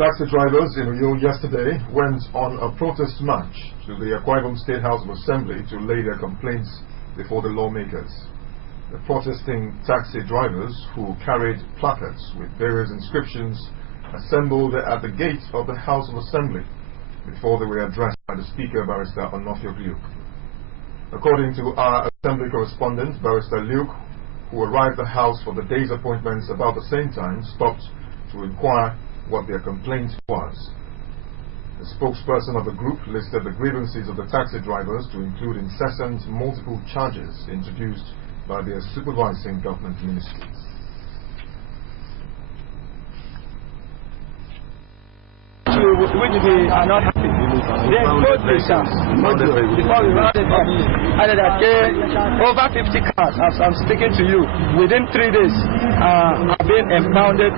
Taxi drivers in Rio yesterday went on a protest march to the Akwa Ibom State House of Assembly to lay their complaints before the lawmakers. The protesting taxi drivers, who carried placards with various inscriptions, assembled at the gate of the House of Assembly before they were addressed by the Speaker, Barrister Onofio Luke. According to our Assembly correspondent, Barrister Luke, who arrived at the House for the day's appointments about the same time, stopped to inquire what their complaint was. The spokesperson of the group listed the grievances of the taxi drivers to include incessant multiple charges introduced by their supervising government ministries. Which we are not happy. Then both before we rounded up, added that over 50 cars, as I'm speaking to you, within 3 days have been impounded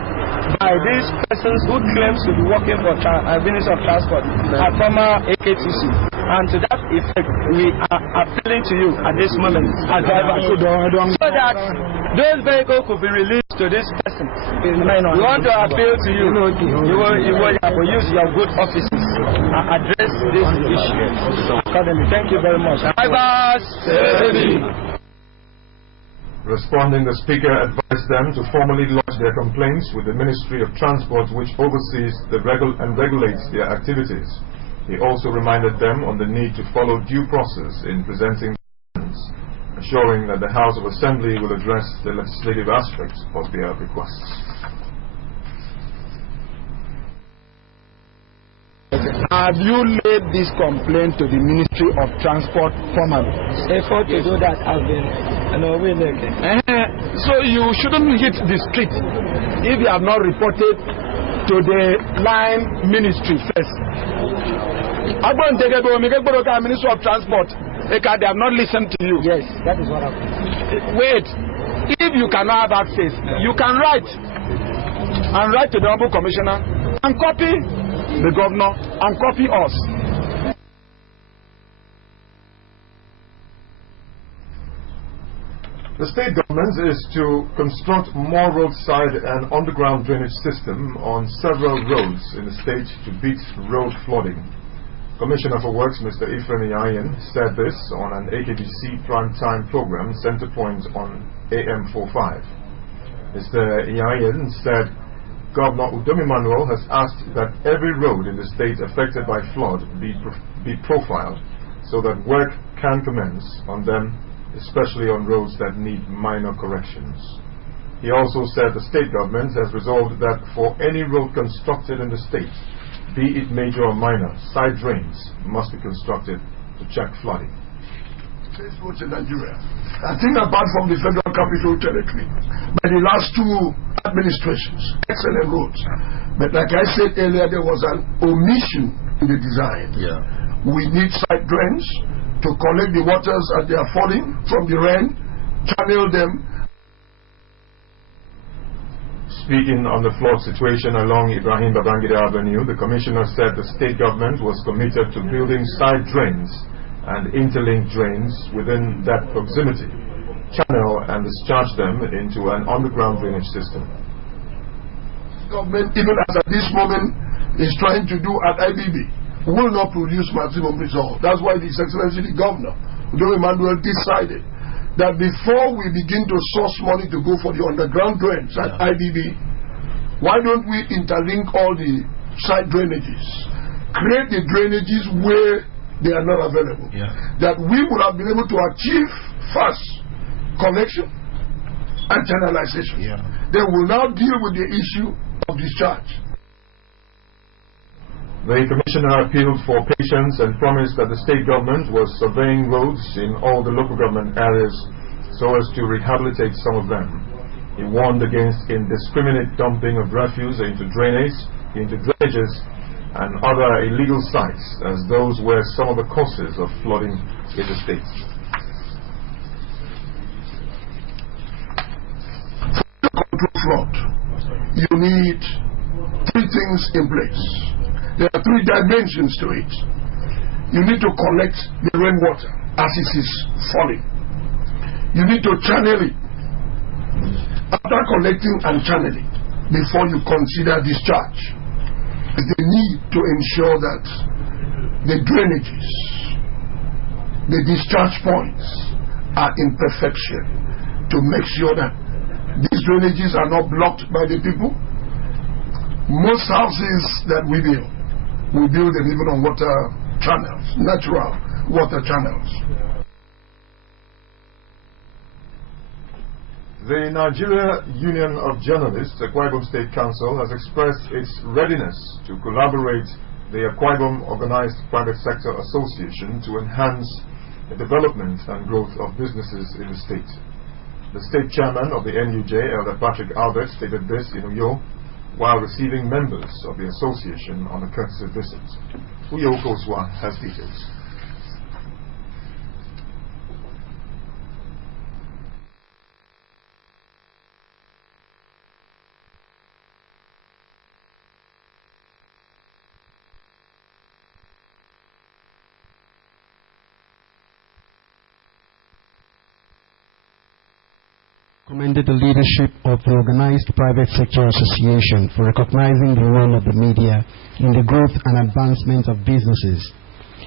by these persons who claims to be working for Ministry of Transport at former AKTC. And to that effect, we are appealing to you at this moment as drivers so that those vehicles could be released to this person. We want to appeal to you. You will use your good offices and address this issue. Thank you very much. Responding, the Speaker advised them to formally lodge their complaints with the Ministry of Transport, which oversees and regulates their activities. He also reminded them on the need to follow due process in presenting plans, assuring that the House of Assembly will address the legislative aspects of their requests. Have you laid this complaint to the Ministry of Transport formally? Effort to do that has been So you shouldn't hit the street if you have not reported to the line ministry first. Ministry of Transport, they have not listened to you. Yes, that is what happened. Wait, if you cannot have access, you can write to the Honorable Commissioner and copy the governor and copy us. The state government is to construct more roadside and underground drainage system on several roads in the state to beat road flooding. Commissioner for Works Mr. Ephraim Iyayen said this on an AKBC prime-time program, Centerpoint on AM45. Mr. Iyayen said Governor Udom Emmanuel has asked that every road in the state affected by flood be profiled so that work can commence on them, especially on roads that need minor corrections. He also said the state government has resolved that for any road constructed in the state, be it major or minor, side drains must be constructed to check flooding. Roads in Nigeria, I think apart from the Federal Capital Territory, by the last two administrations, excellent roads. But like I said earlier, there was an omission in the design. Yeah. We need side drains to collect the waters as they are falling from the rain, channel them. Speaking on the flood situation along Ibrahim Babangida Avenue, the Commissioner said the state government was committed to building side drains and interlinked drains within that proximity, channel and discharge them into an underground drainage system. Government, even as at this moment, is trying to do at IBB, will not produce maximum result. That's why His Excellency the Governor, Udom Emmanuel, decided that before we begin to source money to go for the underground drains at IBB, why don't we interlink all the side drainages, create the drainages where they are not available, that we would have been able to achieve fast connection and channelization. Then we'll now deal with the issue of discharge. The Commissioner appealed for patience and promised that the state government was surveying roads in all the local government areas so as to rehabilitate some of them. He warned against indiscriminate dumping of refuse into drainages and other illegal sites, as those were some of the causes of flooding in the state. To control flood, you need three things in place. There are three dimensions to it. You need to collect the rainwater as it is falling. You need to channel it. After collecting and channeling, before you consider discharge, They need to ensure that the drainages, the discharge points are in perfection, to make sure that these drainages are not blocked by the people. Most houses that we build them even on water channels, natural water channels. The Nigeria Union of Journalists, Akwa Ibom State Council, has expressed its readiness to collaborate the Akwa Ibom Organized Private Sector Association to enhance the development and growth of businesses in the state. The state chairman of the NUJ, Elder Patrick Albert, stated this in Uyo while receiving members of the association on a courtesy visit. Uyo Koswa has details. Commended the leadership of the Organized Private Sector Association for recognizing the role of the media in the growth and advancement of businesses.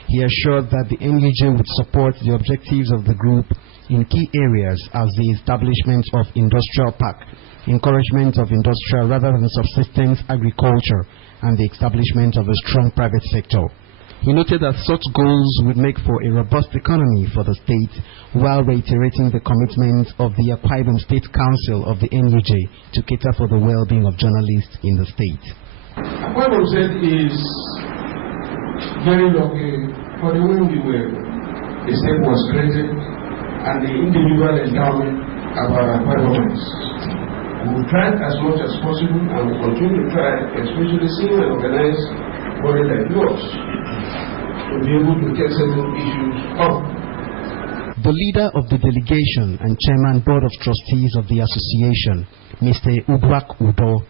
He assured that the NUJ would support the objectives of the group in key areas as the establishment of industrial park, encouragement of industrial rather than subsistence agriculture, and the establishment of a strong private sector. He noted that such goals would make for a robust economy for the state, while reiterating the commitment of the Akwa Ibom State Council of the NUJ to cater for the well-being of journalists in the state. Akwa Ibom State is very lucky for the way the state was created and the individual endowment of our Akwa Ibomites. We will try as much as possible and we continue to try, especially seeing an organized body like yours, to be able to take certain issues up. The leader of the delegation and chairman board of trustees of the association, Mr. Ubwak Udo,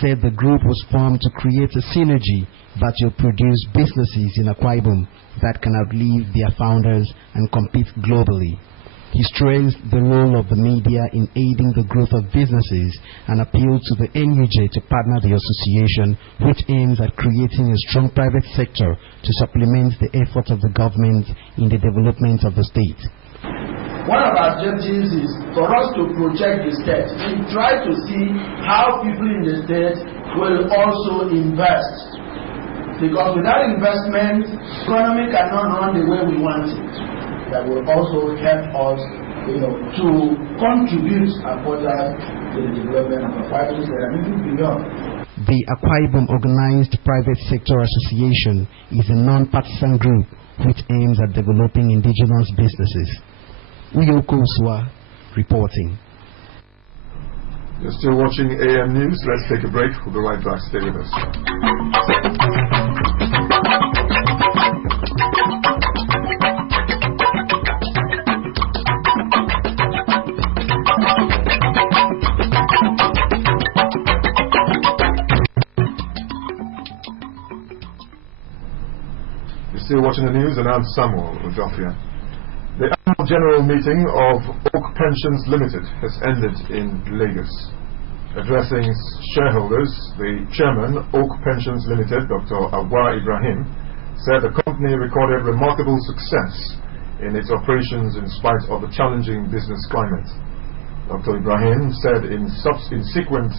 said the group was formed to create a synergy that will produce businesses in Akwa Ibom that can outlive their founders and compete globally. He stressed the role of the media in aiding the growth of businesses and appealed to the NUJ to partner the association, which aims at creating a strong private sector to supplement the efforts of the government in the development of the state. One of our objectives is for us to project the state and try to see how people in the state will also invest. Because without investment, the economy cannot run the way we want it. That will also help us, to contribute further to the development of Akwa Ibom State and even beyond. The Akwa Ibom Organized Private Sector Association is a non-partisan group which aims at developing indigenous businesses. Uyo Koswa reporting. You're still watching AM News. Let's take a break. We'll be right back. Stay with us. Still watching the news, and I'm Samuel Ujofia. The annual general meeting of Oak Pensions Limited has ended in Lagos. Addressing shareholders, the chairman, Oak Pensions Limited, Dr. Awa Ibrahim, said the company recorded remarkable success in its operations in spite of the challenging business climate. Dr. Ibrahim said in subsequent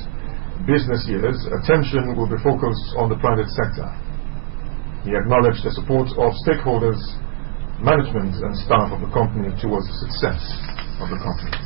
business years, attention will be focused on the private sector. He acknowledged the support of stakeholders, management and staff of the company towards the success of the company.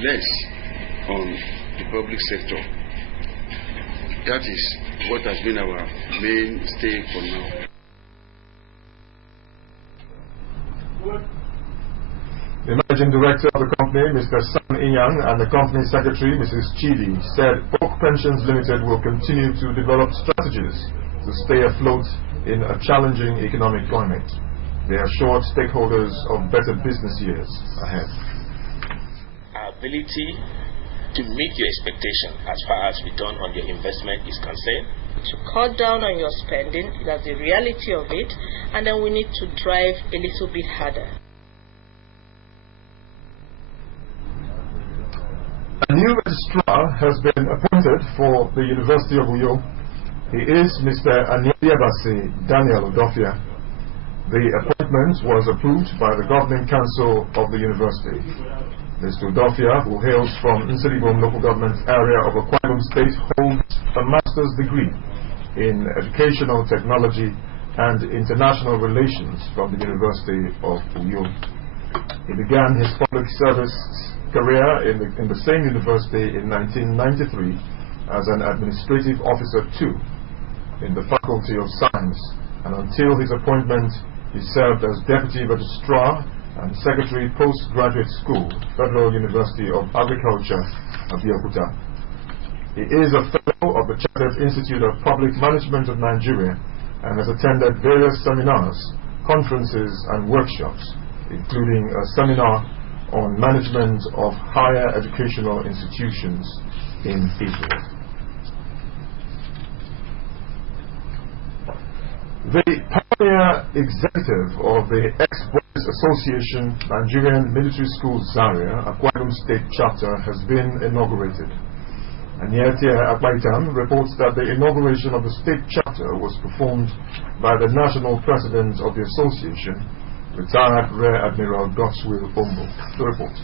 Less on the public sector. That is what has been our mainstay for now. The managing director of the company, Mr. Sam Inyang, and the company secretary, Mrs. Chidi, said Oak Pensions Limited will continue to develop strategies to stay afloat in a challenging economic climate. They assured stakeholders of better business years ahead. ability to meet your expectation as far as return on your investment is concerned. To cut down on your spending, that's the reality of it, and then we need to drive a little bit harder. A new registrar has been appointed for the University of Uyo. He is Mr. Anyadiabasi Daniel Udofia. The appointment was approved by the Governing Council of the University. Mr. Udofia, who hails from Nsilibom local government area of Akwa Ibom State, holds a master's degree in educational technology and international relations from the University of Uyo. He began his public service career in the same university in 1993 as an administrative officer too in the Faculty of Science, and until his appointment he served as Deputy Registrar and Secretary Postgraduate School, Federal University of Agriculture, Abeokuta. He is a fellow of the Chartered Institute of Public Management of Nigeria and has attended various seminars, conferences and workshops, including a seminar on management of higher educational institutions in Israel. The pioneer executive of the Ex-Boys Association Nigerian Military School Zaria, Akwa Ibom State Chapter, has been inaugurated. Anyetia Akbaitam reports that the inauguration of the state chapter was performed by the national president of the association, retired Rear Admiral Godswill Ombo. The report.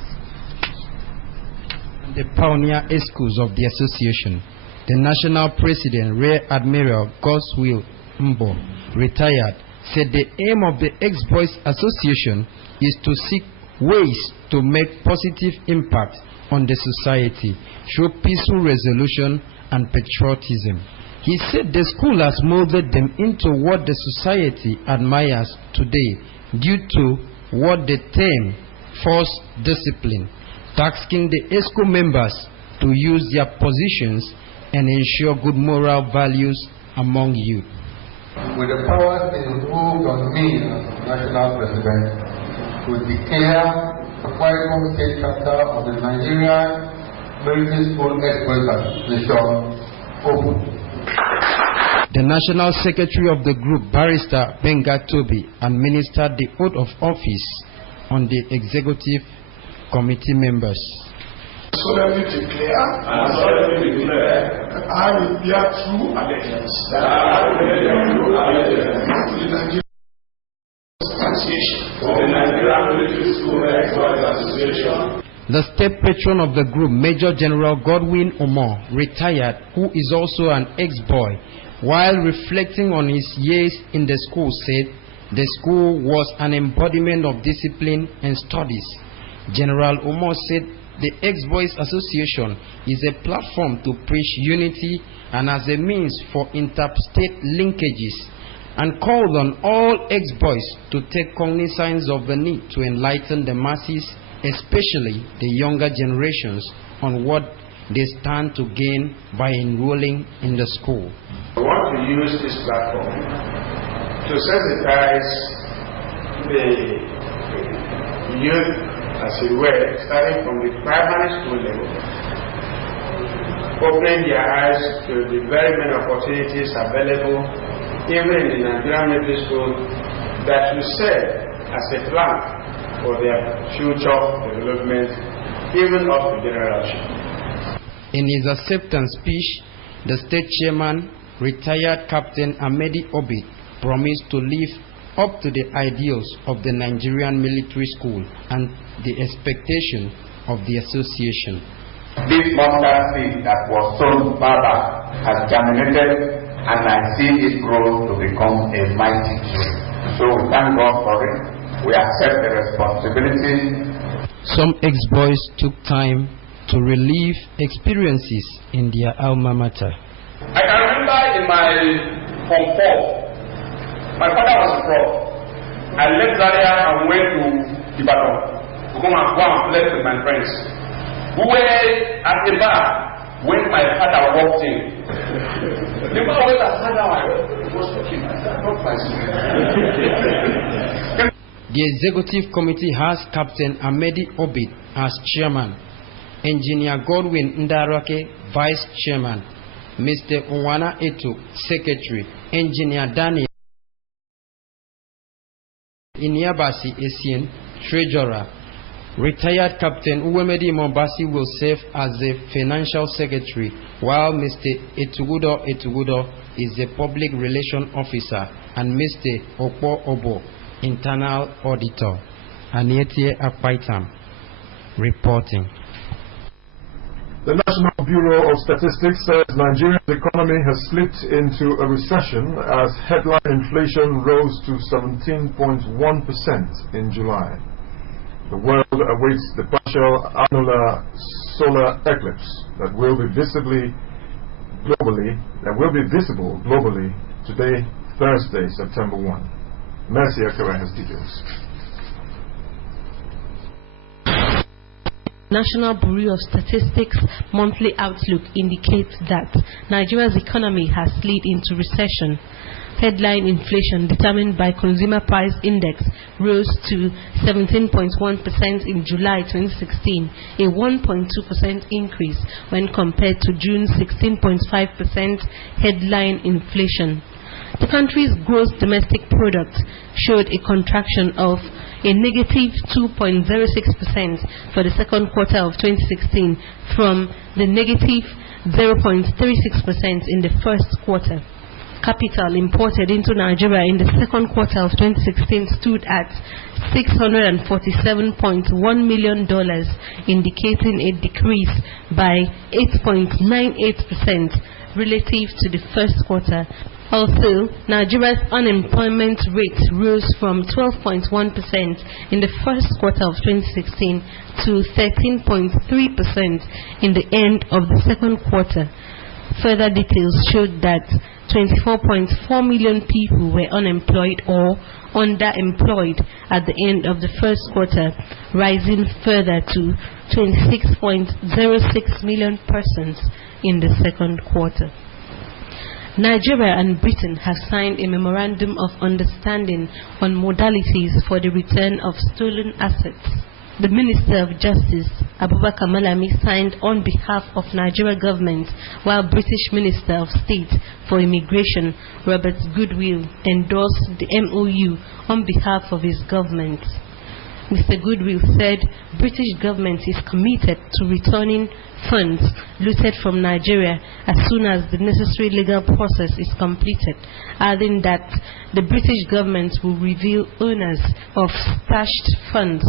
The pioneer schools of the association, the national president, Rear Admiral Godswill Ombo, retired, said the aim of the Ex-Boys Association is to seek ways to make positive impact on the society through peaceful resolution and patriotism. He said the school has molded them into what the society admires today due to what they term force discipline, tasking the ESCO members to use their positions and ensure good moral values among youth. With the powers involved on me as national president, to declare the Akwa Ibom State Chapter of the Nigerian Military School Ex-Boys Association open. The National Secretary of the group, Barrister Benga Toby, administered the oath of office on the Executive Committee members. Solemnly declare that I will bear true allegiance to the Nigerian Military School Ex-Boys Association. The state patron of the group, Major General Godwin Omor, retired, who is also an ex-boy, while reflecting on his years in the school, said the school was an embodiment of discipline and studies. General Omor said the Ex-Boys Association is a platform to preach unity and as a means for interstate linkages, and called on all ex-boys to take cognizance of the need to enlighten the masses, especially the younger generations, on what they stand to gain by enrolling in the school. I want to use this platform to sensitize the youth, as it were, starting from the primary school level, opening their eyes to the very many opportunities available even in the Nigerian military school that will serve as a plan for their future development, even up to generation. In his acceptance speech, the state chairman, retired Captain Amedi Obid, promised to live up to the ideals of the Nigerian military school and the expectation of the association. This mustard seed that was sown far back has germinated, and I see it grow to become a mighty tree. So we thank God for it. We accept the responsibility. Some ex-boys took time to relive experiences in their alma mater. I can remember in my Form 4, my father was a prof. I left Zaria and went to Ibadan to go and play with my friends. We were at the bar when my father walked in. The bar was at the was talking. I said, not The executive committee has Captain Amedi Obid as chairman. Engineer Godwin Ndarake, Vice Chairman, Mr. Unwana Eto, Secretary, Engineer Daniel Inyabasi Essien, Treasurer. Retired Captain Uwemedi Mombasi will serve as the Financial Secretary, while Mr. Etugudo is the Public Relations Officer, and Mr. Okpo Obo, Internal Auditor. Anietie Akpaitam, reporting. The National Bureau of Statistics says Nigeria's economy has slipped into a recession as headline inflation rose to 17.1% in July. The world awaits the partial annular solar eclipse that will be visible globally today, Thursday, September 1. Mercy Akara has details. National Bureau of Statistics monthly outlook indicates that Nigeria's economy has slid into recession. Headline inflation determined by Consumer Price Index rose to 17.1% in July 2016, a 1.2% increase when compared to June 16.5% headline inflation. The country's gross domestic product showed a contraction of a negative 2.06% for the second quarter of 2016 from the negative 0.36% in the first quarter. Capital imported into Nigeria in the second quarter of 2016 stood at $647.1 million, indicating a decrease by 8.98% relative to the first quarter. Also, Nigeria's unemployment rate rose from 12.1% in the first quarter of 2016 to 13.3% in the end of the second quarter. Further details showed that 24.4 million people were unemployed or underemployed at the end of the first quarter, rising further to 26.06 million persons in the second quarter. Nigeria and Britain have signed a memorandum of understanding on modalities for the return of stolen assets. The Minister of Justice, Abubakar Malami, signed on behalf of Nigeria government, while British Minister of State for Immigration, Robert Goodwill, endorsed the MOU on behalf of his government. Mr. Goodwill said British government is committed to returning funds looted from Nigeria as soon as the necessary legal process is completed, adding that the British government will reveal owners of stashed funds.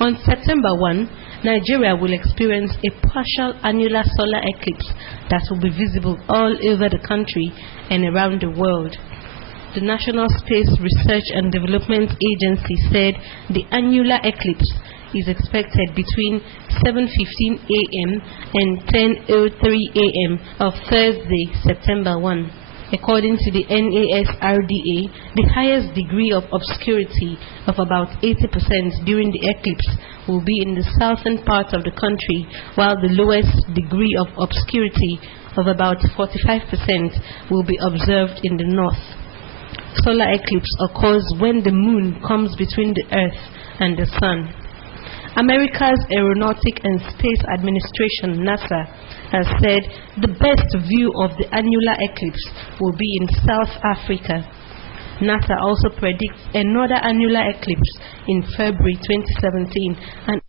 On September 1, Nigeria will experience a partial annular solar eclipse that will be visible all over the country and around the world. The National Space Research and Development Agency said the annular eclipse is expected between 7:15 a.m. and 10:03 a.m. of Thursday, September 1. According to the NASRDA, the highest degree of obscurity of about 80% during the eclipse will be in the southern part of the country, while the lowest degree of obscurity of about 45% will be observed in the north. Solar eclipse occurs when the moon comes between the earth and the sun. America's Aeronautic and Space Administration, NASA, has said the best view of the annular eclipse will be in South Africa. NASA also predicts another annular eclipse in February 2017 and